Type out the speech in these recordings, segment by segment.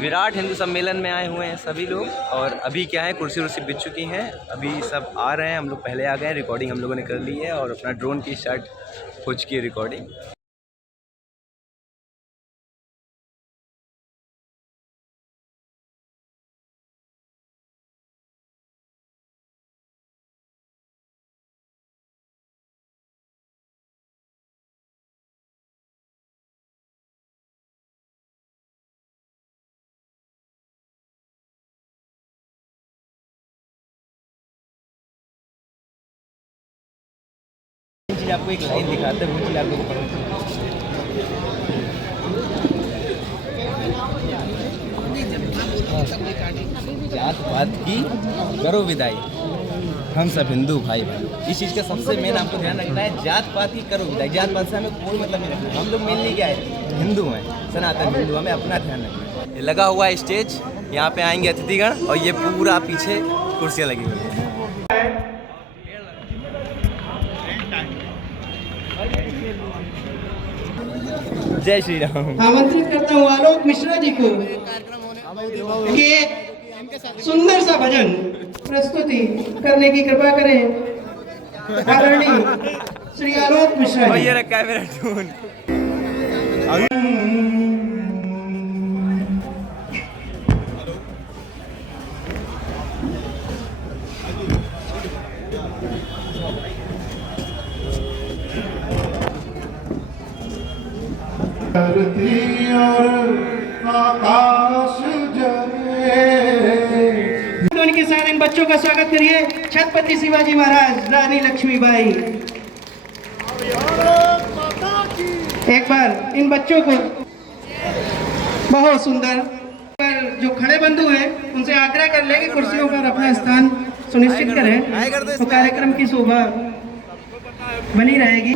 विराट हिंदू सम्मेलन में आए हुए हैं सभी लोग। और अभी क्या है, कुर्सी उर्सी बिछ चुकी हैं, अभी सब आ रहे हैं। हम लोग पहले आ गए हैं, रिकॉर्डिंग हम लोगों ने कर ली है और अपना ड्रोन की स्टार्ट हो चुकी है रिकॉर्डिंग। आपको एक लाइन दिखाते हैं, वो चीज़ आप लोगों को जात पात की करो विदाई, हम सब हिंदू भाई भाई। इस चीज़ का सबसे मेन आपको ध्यान रखना है, जात पात की करो विदाई। जात पात से हमें कोई मतलब नहीं रखना, हम लोग मेनली क्या है, हिंदू हैं, सनातन हिंदू, हमें अपना ध्यान रखना है। ये लगा हुआ है स्टेज, यहाँ पे आएंगे अतिथिगण और ये पूरा पीछे कुर्सियाँ लगी हुई हैं। जय श्री राम। आमंत्रित करता हूँ आलोक मिश्रा जी को कि सुंदर सा भजन प्रस्तुति करने की कृपा करें। आदरणीय श्री आलोक मिश्रा जी। ये रखा है मेरा टून। धरती और आकाश ध्वनि के साथ इन बच्चों का स्वागत करिए। छत्रपति शिवाजी महाराज, रानी लक्ष्मीबाई। एक बार इन बच्चों को बहुत सुंदर, पर जो खड़े बंधु हैं उनसे आग्रह कर ले कि कुर्सियों पर अपना स्थान सुनिश्चित करें, तो कार्यक्रम की शोभा बनी रहेगी।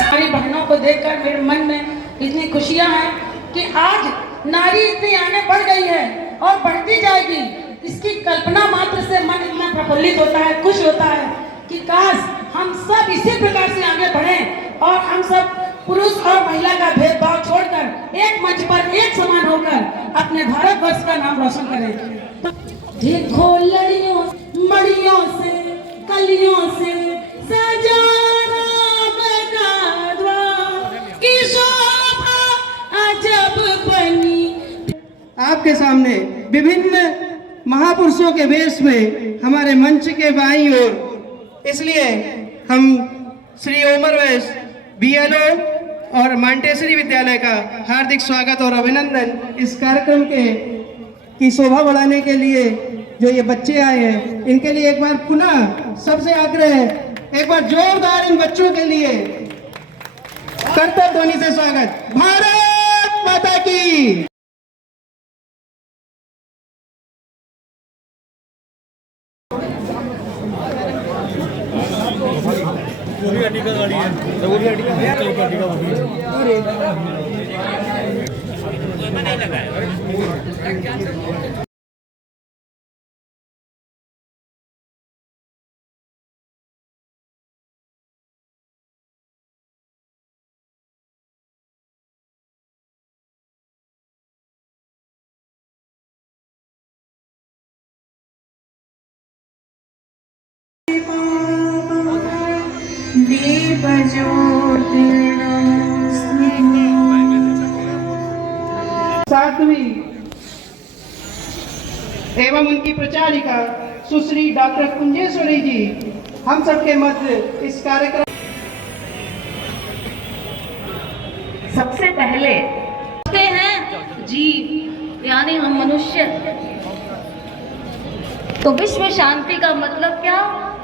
हमारी बहनों को देखकर मेरे मन में इतनी खुशियां हैं कि आज नारी इतनी आगे बढ़ गई है और बढ़ती जाएगी। इसकी कल्पना मात्र से मन इतना प्रफुल्लित होता है, खुश होता है कि काश हम सब इसी प्रकार से आगे बढ़ें और हम सब पुरुष और महिला का भेदभाव छोड़कर एक मंच पर एक समान होकर अपने भारतवर्ष का नाम रोशन करें। देखो लड़ियों मड़ियों से कलियों से सजा आपके सामने विभिन्न महापुरुषों के वेश में हमारे मंच के बाईं ओर, इसलिए हम श्री ओमर वैश बीएलओ और मांटेसरी विद्यालय का हार्दिक स्वागत और अभिनंदन। इस कार्यक्रम की शोभा बढ़ाने के लिए जो ये बच्चे आए हैं, इनके लिए एक बार पुनः सबसे आग्रह है, एक बार जोरदार इन बच्चों के लिए करतब ध्वनि से स्वागत। भारत माता की। साध्वी एवं उनकी प्रचारिका सुश्री डॉक्टर कुंजेश्वरी जी हम सबके मध्य इस कार्यक्रम। सबसे पहले हैं जीव, यानी हम मनुष्य। तो विश्व शांति का मतलब क्या?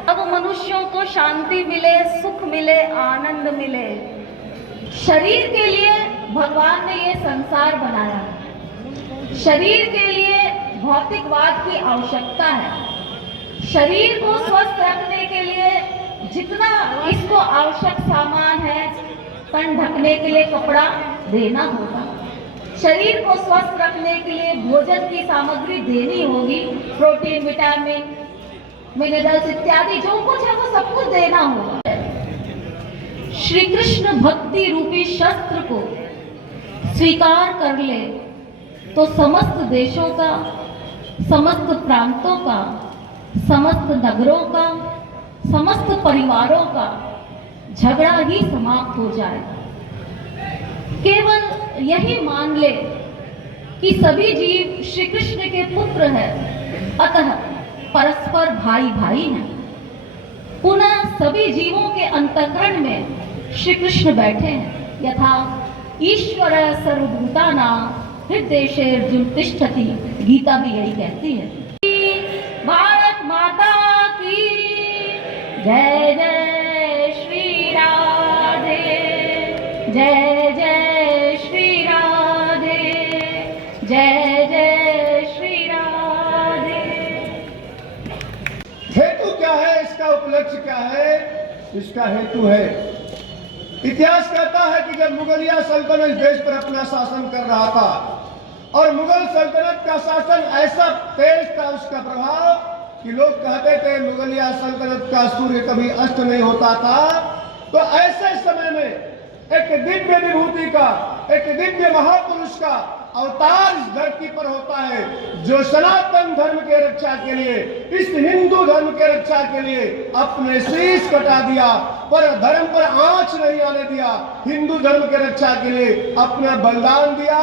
अब मनुष्यों को शांति मिले, सुख मिले, आनंद मिले। शरीर के लिए भगवान ने ये संसार बनाया। शरीर के लिए भौतिकवाद की आवश्यकता है। शरीर को स्वस्थ रखने के लिए आवश्यक सामान है, तन ढकने के लिए कपड़ा देना होगा, शरीर को स्वस्थ रखने के लिए भोजन की सामग्री देनी होगी, प्रोटीन, विटामिन, मिनरल्स इत्यादि जो कुछ है वो सब कुछ देना होगा। श्री कृष्ण भक्ति रूपी शस्त्र को स्वीकार कर ले तो समस्त देशों का, समस्त प्रांतों का, समस्त नगरों का, समस्त परिवारों का झगड़ा ही समाप्त हो जाए। केवल यही मान ले कि सभी जीव श्री कृष्ण के पुत्र हैं, अतः परस्पर भाई भाई हैं। पुनः सभी जीवों के अंतःकरण में श्री कृष्ण बैठे हैं। यथा ईश्वर सर्वभूतानां हृदयेषु तिष्ठति, गीता भी यही कहती है। भारत माता की जय जय श्री राधे, जय जय श्री राधे, जय जय श्री राधे। हेतु क्या है, इसका उपलक्ष्य क्या है? इसका हेतु है, इतिहास कहता है कि जब मुगलिया सल्तनत इस देश पर अपना शासन कर रहा था और मुगल सल्तनत का शासन ऐसा तेज था, उसका प्रभाव, कि लोग कहते थे मुगलिया सल्तनत का सूर्य कभी अस्त नहीं होता था। तो ऐसे समय में एक दिव्य विभूति का, एक दिव्य महापुरुष का अवतार इस धरती पर होता है, जो सनातन धर्म के रक्षा के लिए, इस हिंदू धर्म के रक्षा के लिए अपने शीश कटा दिया, पर धर्म पर आंच नहीं आने दिया, हिंदू धर्म के रक्षा के लिए अपना बलिदान दिया।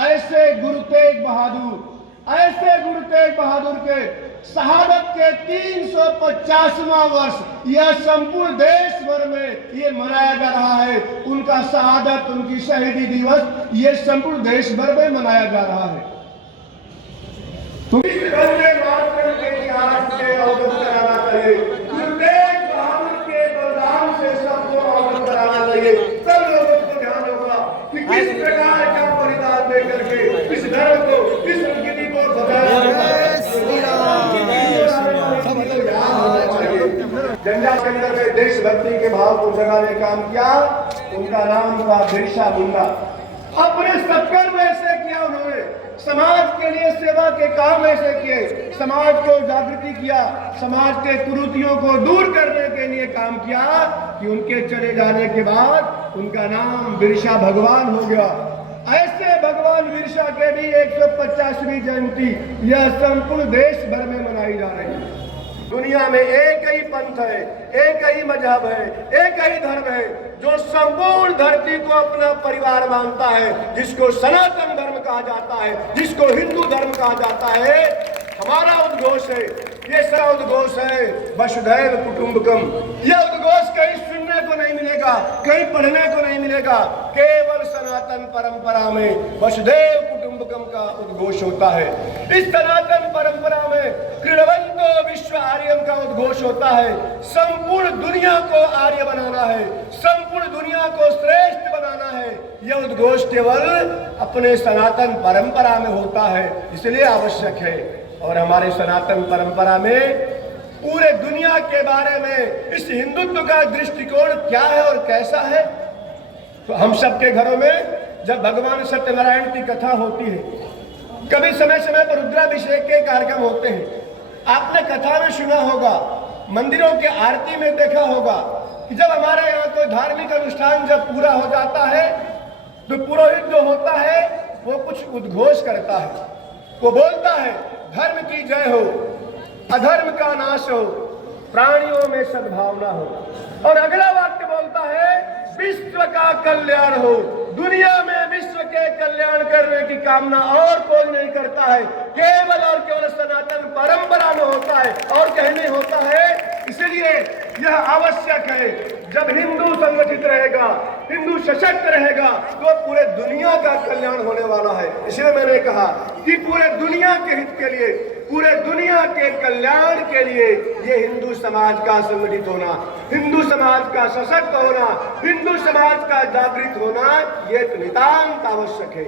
ऐसे गुरु तेग बहादुर के शहादत के 350वां वर्ष यह संपूर्ण देश भर में ये मनाया जा रहा है। उनका शहादत, उनकी शहीदी दिवस ये संपूर्ण देश भर में मनाया जा रहा है। तो इस वंदे मातरम के इतिहास से अवगत कराना चाहिए, गुरु तेग बहादुर के बलिदान से सबको अवगत कराना चाहिए। सब लोगों को ध्यान होगा कि किस प्रकार का बलिदान दे करके इस धर्म को, इस संस्कृति को बचाया जंजा के अंदर में देशभक्ति के भाव को जगाने का काम किया। उनका नाम था बिरसा मुंडा। अपने सत्कर्म में ऐसे किया उन्होंने, समाज के लिए सेवा के काम ऐसे किए, समाज को जागृति किया, समाज के कुरीतियों को दूर करने के लिए काम किया कि उनके चले जाने के बाद उनका नाम बिरसा भगवान हो गया। ऐसे भगवान बिरसा के भी 150वीं जयंती यह संपूर्ण देश भर में मनाई जा रही है। दुनिया में एक ही पंथ है, एक ही मजहब है, एक ही धर्म है जो संपूर्ण धरती को अपना परिवार मानता है, जिसको सनातन धर्म कहा जाता है, जिसको हिंदू धर्म कहा जाता है। हमारा उद्घोष है, ये सारा उद्घोष है वसुधैव कुटुंबकम। यह उद्घोष कहीं सुनने को नहीं मिलेगा, कहीं पढ़ने को नहीं मिलेगा, केवल सनातन परंपरा में वसुधैव कुटुंबकम का उद्घोष होता है। इस सनातन परंपरा में क्रीडवंतो विश्व आर्यम का उद्घोष होता है। संपूर्ण दुनिया को आर्य बनाना है, संपूर्ण दुनिया को श्रेष्ठ बनाना है। यह उद्घोष केवल अपने सनातन परंपरा में होता है, इसलिए आवश्यक है। और हमारे सनातन परंपरा में पूरे दुनिया के बारे में इस हिंदुत्व का दृष्टिकोण क्या है और कैसा है। तो हम सबके घरों में जब भगवान सत्यनारायण की कथा होती है, कभी समय समय पर रुद्राभिषेक के कार्यक्रम होते हैं। आपने कथा में सुना होगा, मंदिरों के आरती में देखा होगा कि जब हमारे यहाँ कोई धार्मिक अनुष्ठान जब पूरा हो जाता है तो पुरोहित जो होता है वो कुछ उद्घोष करता है। वो बोलता है धर्म की जय हो, अधर्म का नाश हो, प्राणियों में सद्भावना हो। और अगला वाक्य बोलता है विश्व का कल्याण हो। दुनिया में विश्व के कल्याण करने की कामना और कोई नहीं करता है, केवल और केवल सनातन परंपरा में होता है और कहीं नहीं होता है। इसलिए यह आवश्यक है, जब हिंदू संगठित रहेगा, हिंदू सशक्त रहेगा तो पूरे दुनिया का कल्याण होने वाला है। इसलिए मैंने कहा कि पूरे दुनिया के हित के लिए, पूरे दुनिया के कल्याण के लिए ये हिंदू समाज का संगठित होना, हिंदू समाज का सशक्त होना, हिंदू समाज का जागृत होना ये नितांत आवश्यक है।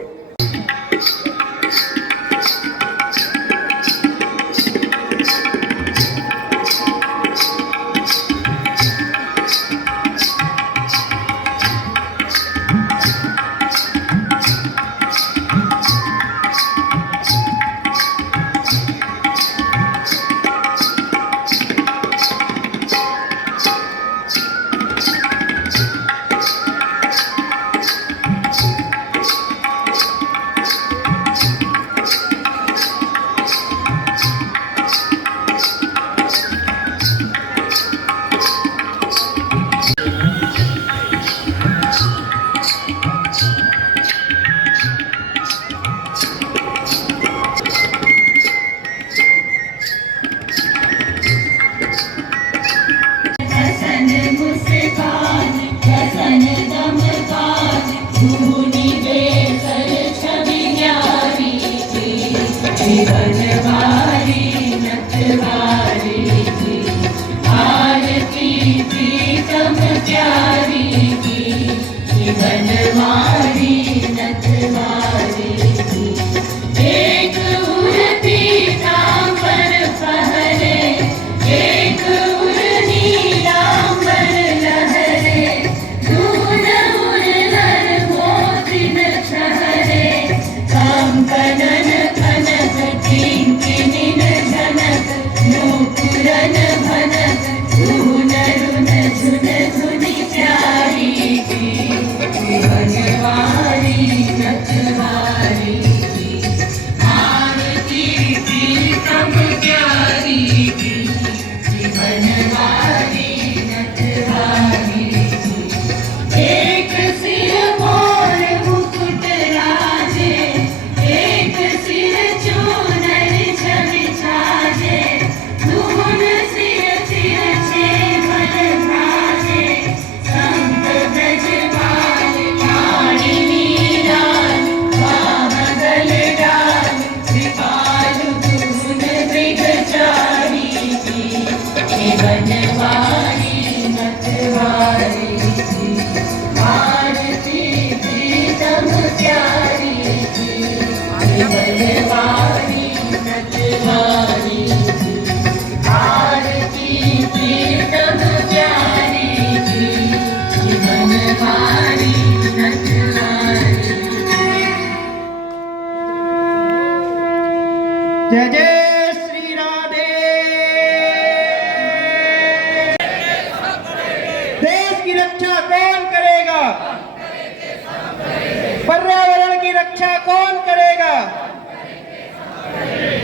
पर्यावरण की रक्षा कौन करेगा?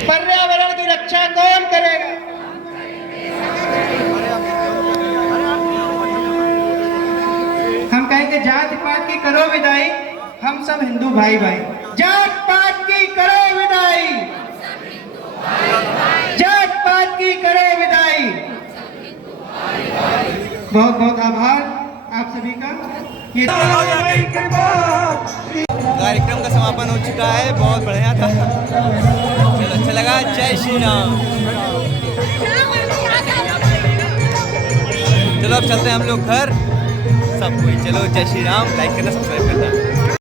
पर्यावरण की रक्षा कौन करेगा? हम कहेंगे जात पात की करो विदाई, हम सब हिंदू भाई भाई। जात पात की करो विदाई, जात पात की करो विदाई। बहुत बहुत आभार आप सभी का। ये कार्यक्रम का समापन हो चुका है, बहुत बढ़िया था, चलो अच्छा लगा। जय श्री राम। चलो अब चलते हैं हम लोग घर, सब कोई चलो जय श्री राम। लाइक करना, सब्सक्राइब करना।